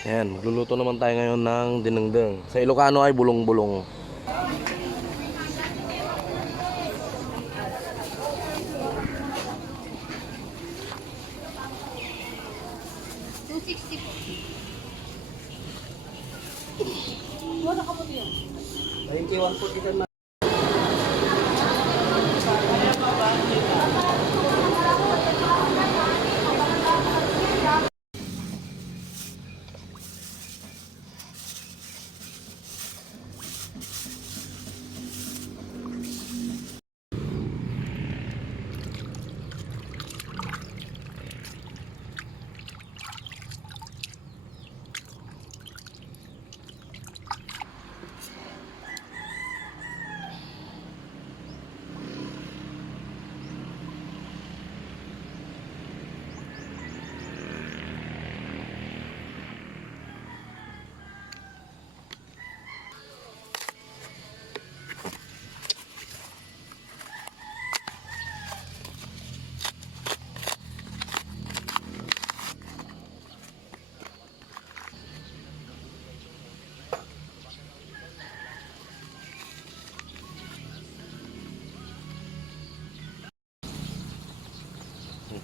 Ayan, magluluto naman tayo ngayon ng dinengdeng. Sa Ilocano ay bulong-bulong.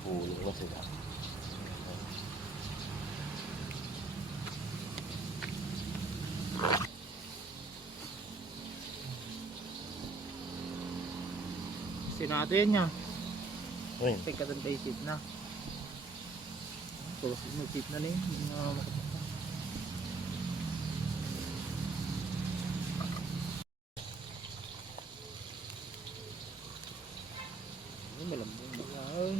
Hulog na sila. Sinatin niya. Ayun. Tingkatan tayo seat na. Tulog mo seat na rin. Malambong balang.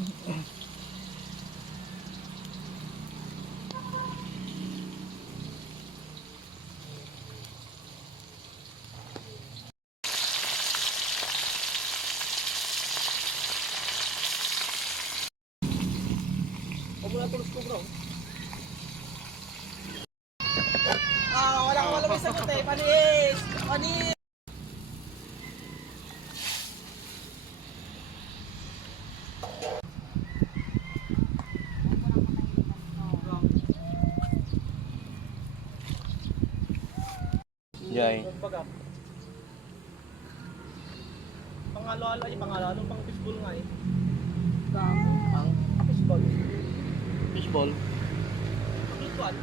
Huwag mo na tulos ko bro. Wala may sagot eh. Panis! Panis! Jai. Pangalo-alo yung pangalo. Pang fishbowl nga eh. Ang Fishbowl. fishball. Fishbowl.